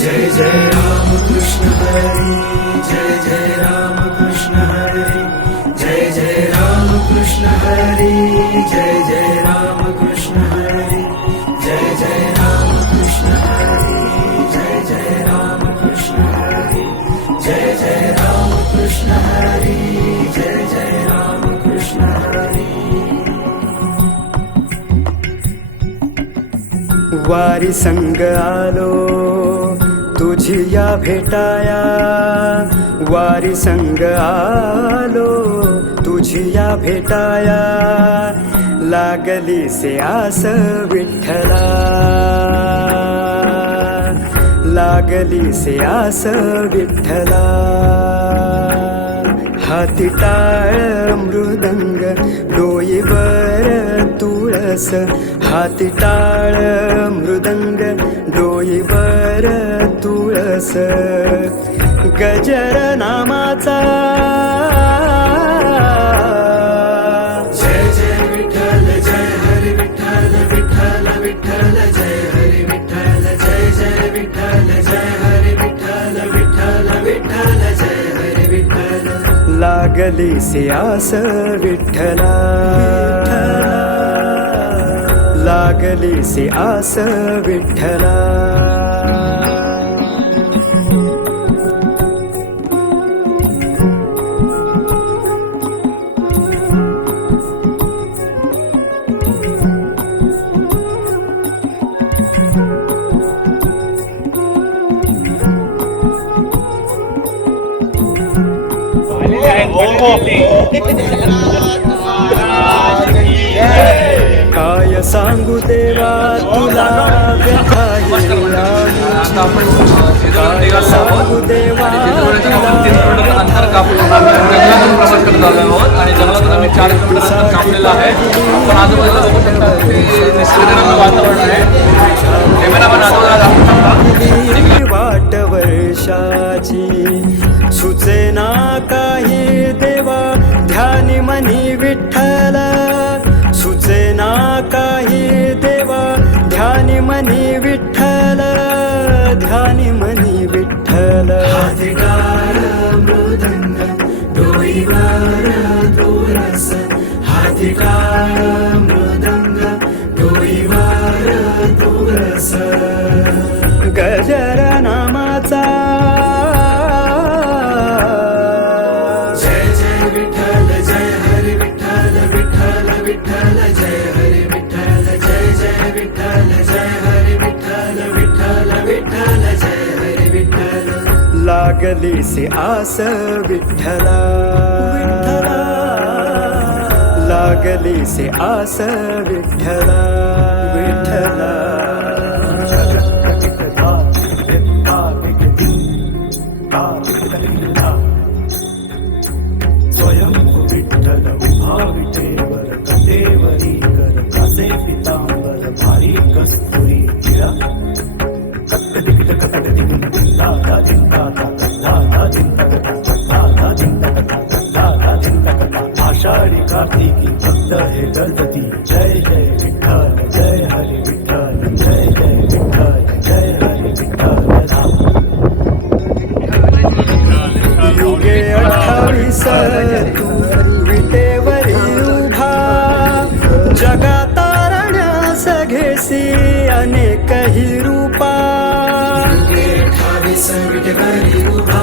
जय जय राम कृष्ण हरी जय जय राम कृष्ण हरी। जय जय राम कृष्ण हरी जय जय राम कृष्ण हरी। जय जय राम कृष्ण हरी जय जय राम कृष्ण हरी। जय जय राम कृष्ण हरी जय जय राम कृष्ण हरी। वारी संग आलो। तुझी या भेटाया वारी संग आलो तुझी या भेटाया लागली से आस विठ्ठला. लागली से आस विठ्ठला. हाती टाळ मृदंग डोईवर तुळस. हाती टाळ मृदंग तुळस गजर नामाचा. जय जय विठ्ठल जय हरी विठ्ठल विठ्ठल विठ्ठल जय हरी विठ्ठल जय जय विठ्ठल जय हरी विठ्ठल विठ्ठल विठ्ठल जय हरी विठ्ठल. लागली से आस विठ्ठला. लागली से आस विठ्ठला. काय सांगू देवा तुला व्यथा सांगू देवा अंतर कापून प्रवास करत आलो आहोत आणि जंगलातून आम्ही चार किलोमीटर अंतर कापलेलं आहे. पण आजूबाजूला वातावरण आहे कॅमेरामॅन ध्यानी मनी विठ्ठल. हातिकार मृदंग डोईवर तुरस हातिकार लागली से आस विठ्ठला लागली से आस विठ्ठला विठ्ठला स्वयं विठ्ठल उभा विठेवर कथेवरी कर कसे पितांबर भारी कस्तुरी तिरा कत्तदिक्क कतदिक्क दादा दिंदा दादा गणपती जय जय विठ्ठल जय हरी विठ्ठल जय जय विठ्ठल जय हरी विठ्ठल राम। युगे अठ्ठावीस तू विटेवरी उभा। जगा तारण्यास घेसी अनेक ही रूपा अठ्ठावीस विटेवरी उभा।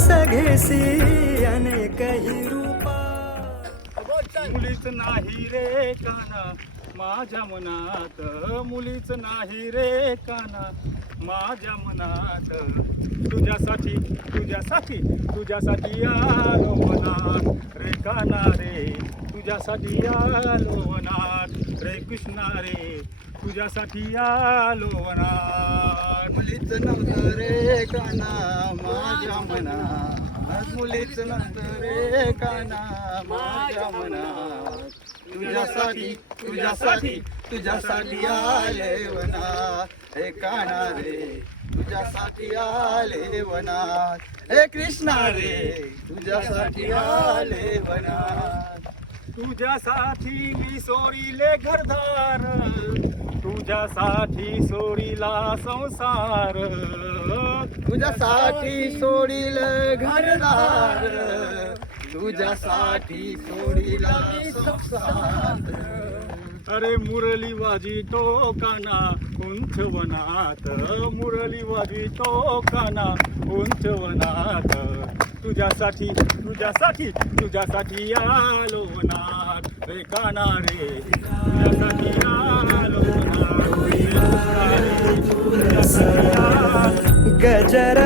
सगेसी अनेक रूपा नाही रे काना. माझ्या मनात मुलीच नाही रे काना. माझ्या मनात तुझ्यासाठी तुझ्यासाठी तुझ्यासाठी आलो मनात रे काना रे. तुझ्यासाठी आलो वनात रे कृष्णा रे. तुझ्यासाठी आलो वनात मुलीच नव्हतं रे काना. माझ्या मनात. मुलीच नंतर रे काना माझ्या मनात. तुझ्यासाठी तुझ्यासाठी तुझ्यासाठी आले वना. हे काना रे तुझ्यासाठी आले वनात हे कृष्णा रे तुझ्यासाठी आले वनात तुझ्यासाठी मी सोडिले घरदार. तुझ्यासाठी सोडिला संसार. तुझ्यासाठी सोडील घरदार. तुझ्यासाठी सोडीला अरे मुरली वाजी तो काना उंचवनात मुरली वाजी तो काना उंचवनात तुझ्यासाठी तुझ्यासाठी तुझ्यासाठी आलो वनात रे काना रे तुझ्यासाठी आलो वनात. रे काना रे, तुझ्यासाठी आलो गजर